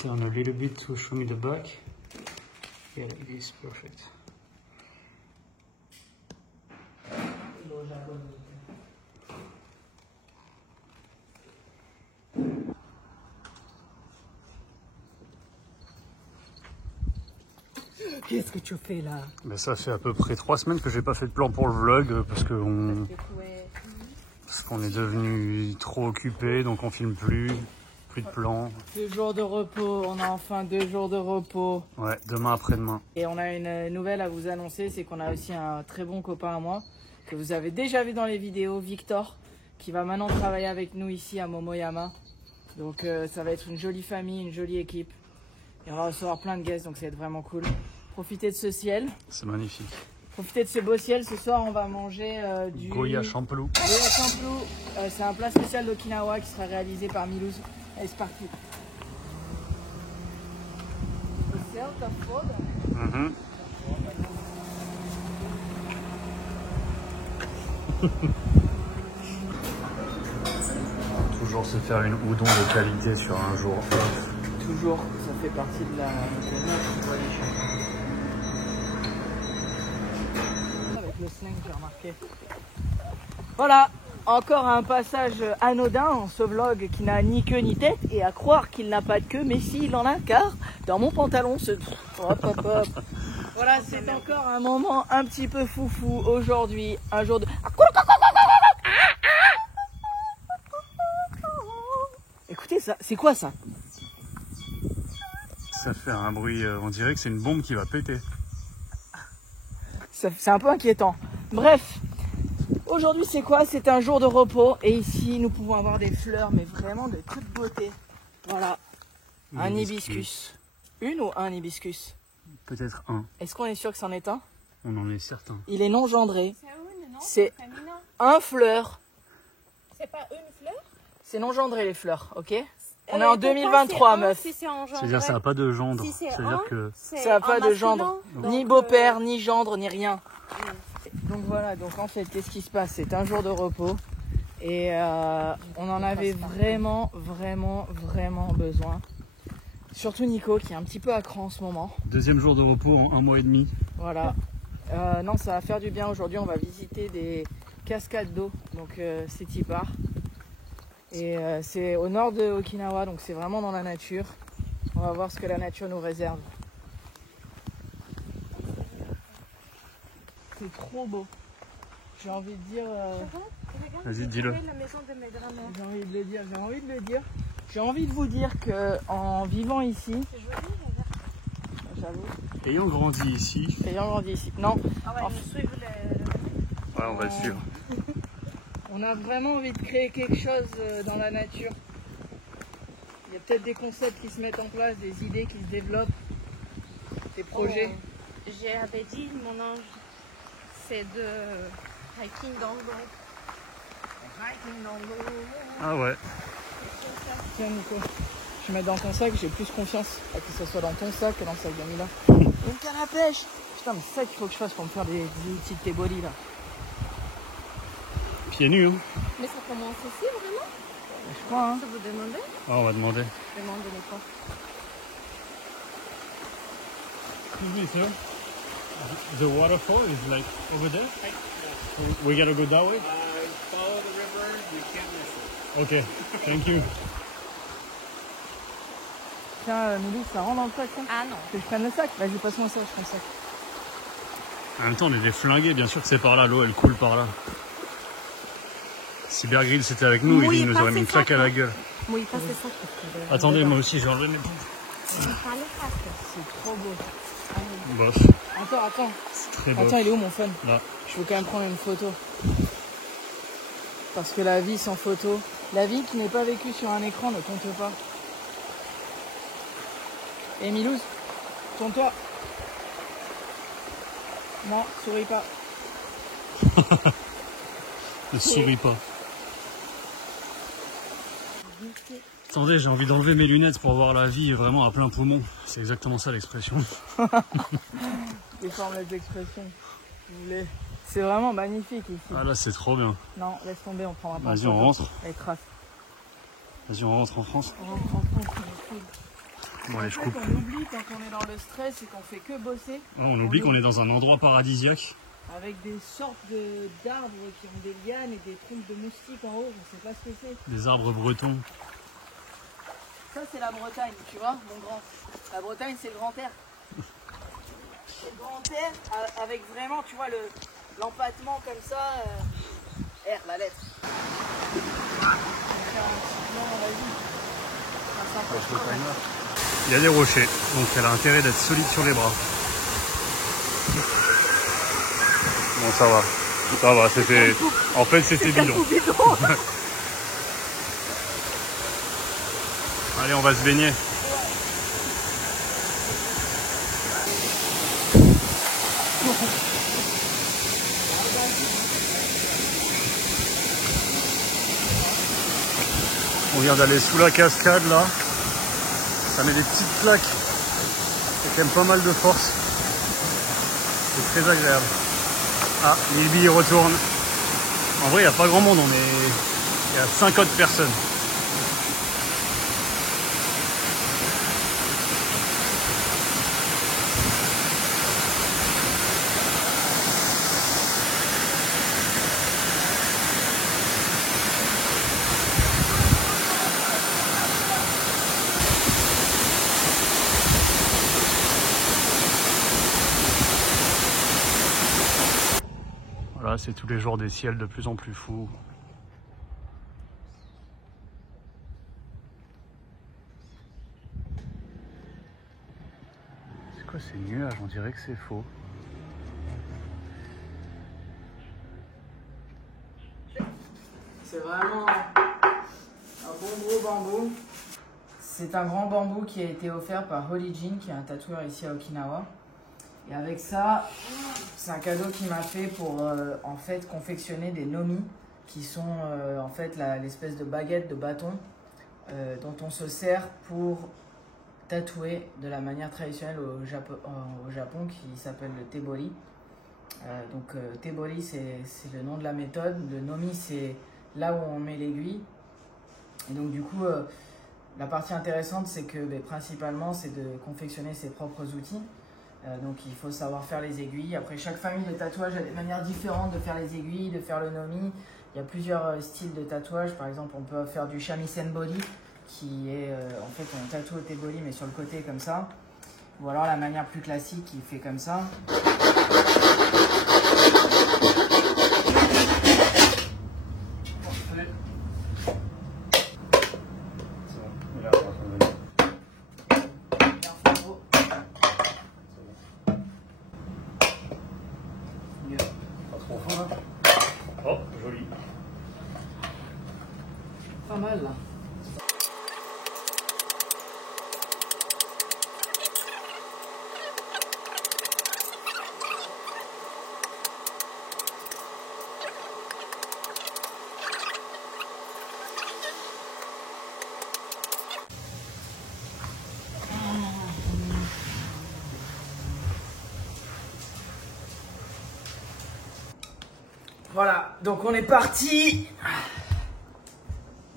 Turn a little bit to show me the back. Yeah, like this, perfect. Qu'est-ce que tu fais là? Ben ça fait à peu près 3 semaines que j'ai pas fait de plan pour le vlog parce qu'on est devenu trop occupé, donc on filme plus de plans. 2 jours de repos, on a enfin 2 jours de repos. Ouais, demain après-demain. Et on a une nouvelle à vous annoncer, c'est qu'on a aussi un très bon copain à moi, que vous avez déjà vu dans les vidéos, Victor, qui va maintenant travailler avec nous ici à Momoyama. Donc ça va être une jolie famille, une jolie équipe. Et on va recevoir plein de guests, donc ça va être vraiment cool. Profitez de ce ciel. C'est magnifique. Profitez de ce beau ciel. Ce soir, on va manger du Goya Champloo. Goya Champloo. C'est un plat spécial d'Okinawa qui sera réalisé par Milouz. Allez, c'est parti. Toujours se faire une udon de qualité sur un jour off. Toujours, ça fait partie de la avec le slang, j'ai remarqué. Voilà, encore un passage anodin en ce vlog qui n'a ni queue ni tête, et à croire qu'il n'a pas de queue, mais s'il en a, car dans mon pantalon se... Hop, hop, hop. Voilà, c'est encore un moment un petit peu foufou aujourd'hui, un jour de... Écoutez ça, c'est quoi ça? Ça fait un bruit, on dirait que c'est une bombe qui va péter. C'est un peu inquiétant. Bref, aujourd'hui c'est quoi? C'est un jour de repos et ici nous pouvons avoir des fleurs, mais vraiment de toute beauté. Voilà, un hibiscus. Une ou un hibiscus? Peut-être un. Est-ce qu'on est sûr que c'en est un? On en est certain. Il est non gendré. C'est un fleur. C'est pas une fleur? C'est non gendré les fleurs, ok? On est en 2023, meuf. Si c'est-à-dire ça n'a pas de gendre. Si c'est-à-dire que ça n'a pas de gendre. Ni beau-père, ni gendre, ni rien. Donc voilà, donc en fait, qu'est-ce qui se passe? C'est un jour de repos. Et on en avait vraiment besoin. Surtout Nico, qui est un petit peu à cran en ce moment. 2e jour de repos en 1 mois et demi. Voilà. Non, ça va faire du bien. Aujourd'hui, on va visiter des cascades d'eau. Donc c'est Tipar. Et c'est au nord de Okinawa, donc c'est vraiment dans la nature. On va voir ce que la nature nous réserve. C'est trop beau. J'ai envie de dire... Vas-y, dis-le. J'ai envie de le dire, j'ai envie de le dire. J'ai envie de vous dire qu'en vivant ici... J'avoue. Ayant grandi ici... Non. Ah ouais, Ouais, on va le suivre. On a vraiment envie de créer quelque chose dans la nature. Il y a peut-être des concepts qui se mettent en place, des idées qui se développent, des projets. J'avais dit, mon ange, c'est de hiking dans l'eau. Hiking dans l'eau. Ah ouais. Tiens Nico, je vais mettre dans ton sac, j'ai plus confiance à que ce soit dans ton sac que dans le sac d'Amila. Une canne à pêche. Putain, mais c'est ça qu'il faut que je fasse pour me faire des outils de T-body là. Pieds nus, hein. Mais ça commence ici, vraiment? Je crois, hein. Ça vous demandez? Ah, on va demander. Demandez-le pas. Excuse me, sir. The waterfall is like over there? We gotta go that way? Follow the river, you can't miss it. Okay, thank you. Tiens, Milou, ça rentre dans le sac, ça? Ah non. Que je prenne le sac? Vas-y, passe-moi ça, je prends le sac. En même temps, on est des flingués, bien sûr que c'est par là, l'eau elle coule par là. Si Bear Grylls était avec nous, il nous aurait mis une claque à la gueule. Oui, pas c'est ça. Attendez, moi aussi, j'ai enlevé mes pompes. C'est trop beau. Bof, Attends. c'est très beau. Attends, il est où mon phone? Là. Je veux quand même prendre une photo. Parce que la vie sans photo, la vie qui n'est pas vécue sur un écran ne compte pas. Et Milouz, tourne-toi. Non, souris pas. Ne souris pas. Attendez, j'ai envie d'enlever mes lunettes pour voir la vie vraiment à plein poumon. C'est exactement ça l'expression. Déforme les expressions. Vous voulez. C'est vraiment magnifique ici. Ah là, c'est trop bien. Non, laisse tomber, on prendra pas. Vas-y, on rentre. Avec trace. Vas-y, on rentre en France. On rentre en France, on est cool. Bon, allez, je coupe. On oublie quand on est dans le stress et qu'on fait que bosser. On oublie qu'on est dans un endroit paradisiaque. Avec des sortes d'arbres qui ont des lianes et des trompes de moustiques en haut, je sais pas ce que c'est. Des arbres bretons. Ça c'est la Bretagne, tu vois, mon grand. La Bretagne c'est le grand air. C'est le grand air avec vraiment, tu vois, l'empattement comme ça. R, la lettre. Il y a des rochers, donc elle a intérêt d'être solide sur les bras. Bon, ça va, c'était... En fait, c'était bidon. Allez, on va se baigner. On vient d'aller sous la cascade, là. Ça met des petites claques. C'est quand même pas mal de force. C'est très agréable. Ah, Milby retourne. En vrai, il n'y a pas grand monde. Il y a 5 autres personnes. Voilà, c'est tous les jours des ciels de plus en plus fous. C'est quoi ces nuages? On dirait que c'est faux. C'est vraiment un bon gros bambou. C'est un grand bambou qui a été offert par Holly Jean, qui est un tatoueur ici à Okinawa. Et avec ça, c'est un cadeau qu'il m'a fait pour en fait confectionner des nomi, qui sont en fait l'espèce de baguette de bâton dont on se sert pour tatouer de la manière traditionnelle au Japon qui s'appelle le tebori. Tebori c'est le nom de la méthode, le nomi c'est là où on met l'aiguille. Et donc du coup, la partie intéressante c'est que principalement c'est de confectionner ses propres outils. Donc il faut savoir faire les aiguilles. Après, chaque famille de tatouage a des manières différentes de faire les aiguilles, de faire le nomi. Il y a plusieurs styles de tatouage. Par exemple, on peut faire du shamisen body, qui est en fait on tatoue au tebori mais sur le côté comme ça. Ou alors la manière plus classique qui fait comme ça. Oh, joli. Pas mal là. Voilà, donc on est parti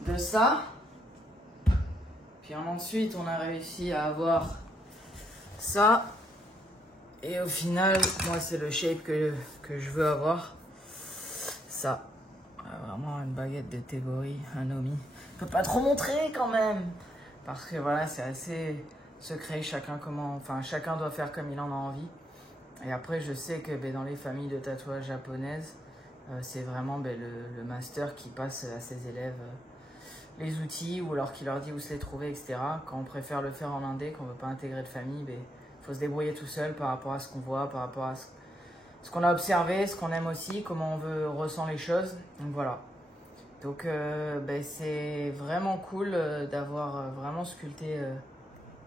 de ça. Puis ensuite, on a réussi à avoir ça. Et au final, moi, c'est le shape que je veux avoir. Ça. Vraiment une baguette de tebori, un nomi. Je peux pas trop montrer quand même. Parce que voilà, c'est assez secret. Chacun doit faire comme il en a envie. Et après, je sais que dans les familles de tatouage japonaises, c'est vraiment le master qui passe à ses élèves les outils ou alors qui leur dit où se les trouver, etc. Quand on préfère le faire en indé, qu'on ne veut pas intégrer de famille, faut se débrouiller tout seul par rapport à ce qu'on voit, par rapport à ce qu'on a observé, ce qu'on aime aussi, comment on ressent les choses. Donc voilà. Donc c'est vraiment cool d'avoir vraiment sculpté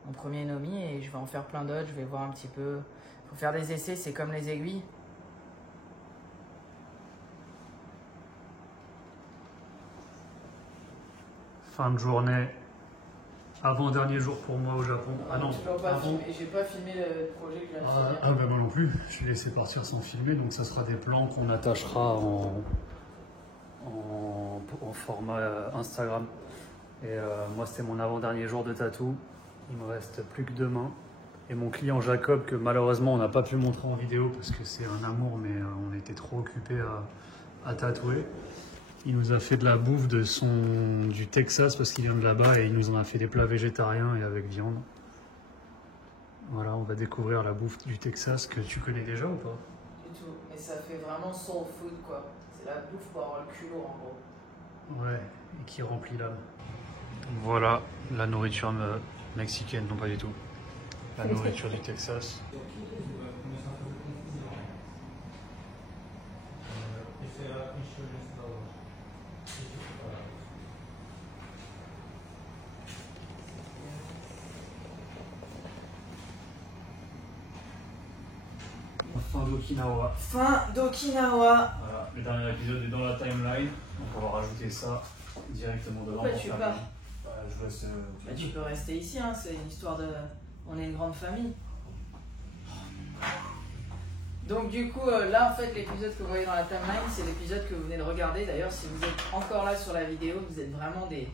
mon premier nomi et je vais en faire plein d'autres. Je vais voir un petit peu. Il faut faire des essais, c'est comme les aiguilles. Fin de journée Avant-dernier jour pour moi au Japon. Ah non, J'ai pas filmé le projet que j'ai bah moi non plus. Je l'ai laissé partir sans filmer, donc ça sera des plans qu'on attachera en format Instagram. Et moi c'était mon avant-dernier jour de tatou. Il me reste plus que demain. Et mon client Jacob, que malheureusement on n'a pas pu montrer en vidéo parce que c'est un amour, mais on était trop occupés à tatouer. Il nous a fait de la bouffe du Texas parce qu'il vient de là-bas et il nous en a fait des plats végétariens et avec viande. Voilà, on va découvrir la bouffe du Texas que tu connais déjà ou pas? Du tout, mais ça fait vraiment soul food quoi. C'est la bouffe pour avoir le culot en gros. Ouais, et qui remplit l'âme. Voilà la nourriture mexicaine, non pas du tout. La nourriture du Texas. Fin d'Okinawa. Fin d'Okinawa. Voilà, le dernier épisode est dans la timeline, donc on va rajouter ça directement dedans. Pourquoi tu pars? Je reste. Tu peux rester ici, hein, c'est une histoire de. On est une grande famille. Donc du coup, là en fait l'épisode que vous voyez dans la timeline, c'est l'épisode que vous venez de regarder. D'ailleurs, si vous êtes encore là sur la vidéo, vous êtes vraiment des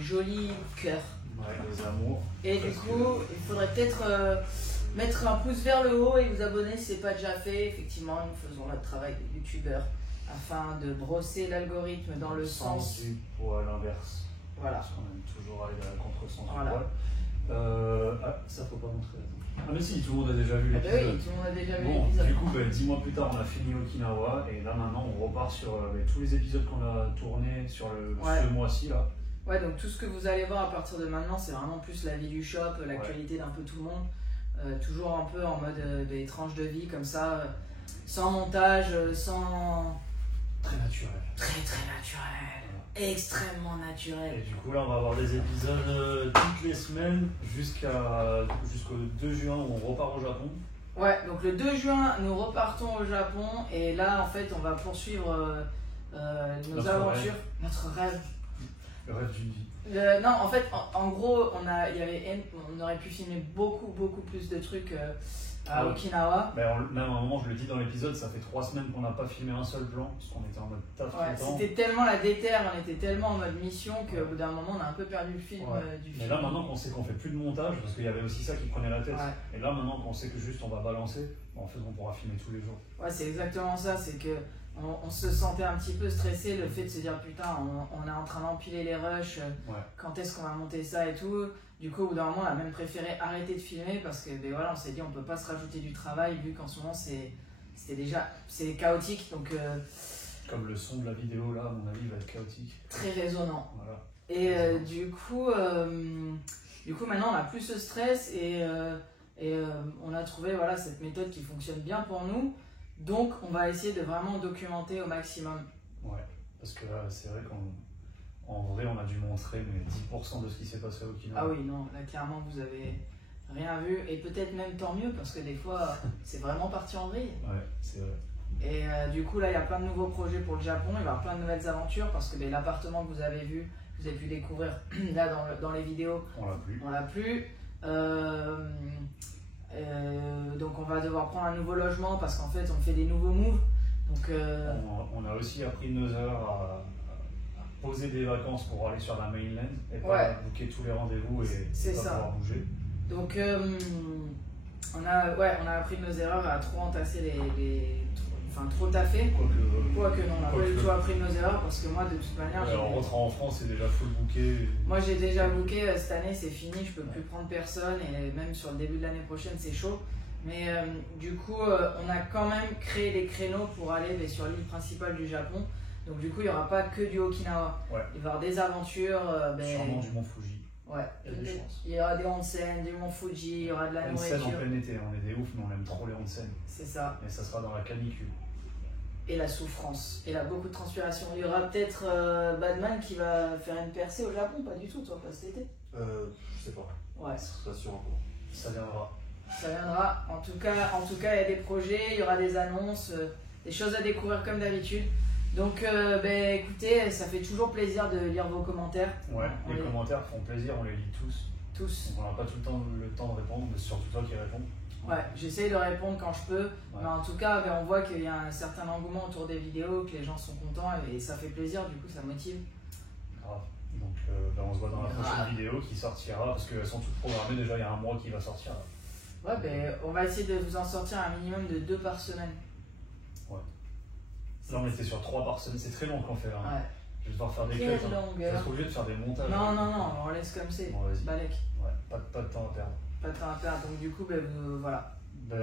jolis cœurs. Ouais, des amours. Et du coup, il faudrait peut-être mettre un pouce vers le haut et vous abonner si ce n'est pas déjà fait. Effectivement, nous faisons notre travail de youtubeur afin de brosser l'algorithme dans le sens du poil inverse. Voilà. Parce qu'on aime toujours aller à la contre-sens Voilà. du poil. Ça faut pas montrer. Ah mais si, tout le monde a déjà vu l'épisode. Oui, tout le monde a déjà vu Bon, l'épisode. du coup, 10 mois plus tard, on a fini Okinawa et là maintenant, on repart sur tous les épisodes qu'on a tournés sur ce mois-ci là. Ouais, donc tout ce que vous allez voir à partir de maintenant, c'est vraiment plus la vie du shop, l'actualité d'un peu tout le monde. Toujours un peu en mode des tranches de vie comme ça, sans montage, sans... Très naturel. Très naturel. Voilà. Extrêmement naturel. Et du coup là on va avoir des épisodes toutes les semaines jusqu'au 2 juin où on repart au Japon. Ouais, donc le 2 juin nous repartons au Japon et là en fait on va poursuivre nos aventures, notre rêve. Le rêve d'une vie. Non, en fait, en gros, on aurait pu filmer beaucoup plus de trucs à Okinawa. Mais même à un moment, je le dis dans l'épisode, ça fait 3 semaines qu'on n'a pas filmé un seul plan, parce qu'on était en mode taf tout le temps. C'était tellement la déterre, on était tellement en mode mission qu'au bout d'un moment, on a un peu perdu le film du film. Mais là, maintenant qu'on sait qu'on fait plus de montage, parce qu'il y avait aussi ça qui prenait la tête, et là, maintenant qu'on sait que juste on va balancer, en fait, on pourra filmer tous les jours. Ouais, c'est exactement ça, c'est que on se sentait un petit peu stressé, le fait de se dire putain, on est en train d'empiler les rushs, quand est-ce qu'on va monter ça et tout. Du coup, au bout d'un moment, on a même préféré arrêter de filmer parce que voilà, on s'est dit on peut pas se rajouter du travail vu qu'en ce moment c'est chaotique. Donc, comme le son de la vidéo là, à mon avis, va être chaotique. Très résonnant. Voilà. Et du coup, maintenant on a plus ce stress et on a trouvé cette méthode qui fonctionne bien pour nous. Donc, on va essayer de vraiment documenter au maximum. Ouais, parce que là, c'est vrai qu'en vrai, on a dû montrer mais 10% de ce qui s'est passé à Okinawa. Ah oui, non, là, clairement, vous avez rien vu. Et peut-être même tant mieux, parce que des fois, c'est vraiment parti en vrille. Ouais, c'est vrai. Et du coup, là, il y a plein de nouveaux projets pour le Japon. Il va y avoir plein de nouvelles aventures, parce que l'appartement que vous avez vu, vous avez pu découvrir là dans les vidéos, on l'a plus. Donc on va devoir prendre un nouveau logement parce qu'en fait on fait des nouveaux moves. Donc, on a aussi appris de nos erreurs à poser des vacances pour aller sur la mainland et pas booker tous les rendez-vous et pas pouvoir bouger. Donc on a appris de nos erreurs à trop entasser trop taffer. Quoique non, on n'a pas du tout appris de nos erreurs parce que moi de toute manière. En rentrant en France, c'est déjà full booké. Moi j'ai déjà booké, cette année c'est fini, je peux plus prendre personne et même sur le début de l'année prochaine c'est chaud. Mais du coup, on a quand même créé des créneaux pour aller sur l'île principale du Japon. Donc du coup, il n'y aura pas que du Okinawa. Il va y avoir des aventures. Sûrement du Mont Fuji. Ouais. Il y a des chances. Il y aura des onsen, du Mont Fuji, il y aura de la nourriture. Onsen en plein été, on est des ouf, mais on aime trop les onsen. C'est ça. Et ça sera dans la canicule. Et la souffrance. Et là, beaucoup de transpiration. Il y aura peut-être Batman qui va faire une percée au Japon, pas du tout, toi, pas cet été. Je sais pas. Ouais. Ça sera en cours. Ça viendra. Ça viendra. En tout cas, il y a des projets, il y aura des annonces, des choses à découvrir comme d'habitude. Donc, écoutez, ça fait toujours plaisir de lire vos commentaires. Ouais, les commentaires font plaisir, on les lit tous. Tous. Donc on n'a pas tout le temps de répondre, mais c'est surtout toi qui réponds. Ouais, j'essaye de répondre quand je peux, mais en tout cas, on voit qu'il y a un certain engouement autour des vidéos, que les gens sont contents et ça fait plaisir, du coup ça motive. Grave. Donc on se voit dans la prochaine vidéo qui sortira, parce qu'elles sont toutes programmées, déjà il y a un mois qui va sortir. Ouais, on va essayer de vous en sortir un minimum de 2 par semaine. Ouais. Là on était sur 3 par semaine, c'est très long qu'on fait là. Ouais. Je vais devoir faire des Quelle cuts. longueur. Je vais être obligé de faire des montages. Non, on laisse comme c'est. Bon, vas-y. Balek. Ouais, pas de temps à perdre. Pas de temps à perdre, donc du coup, voilà. Ben,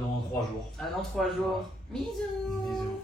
dans 3 jours. À dans 3 jours. Bisous. Bisous.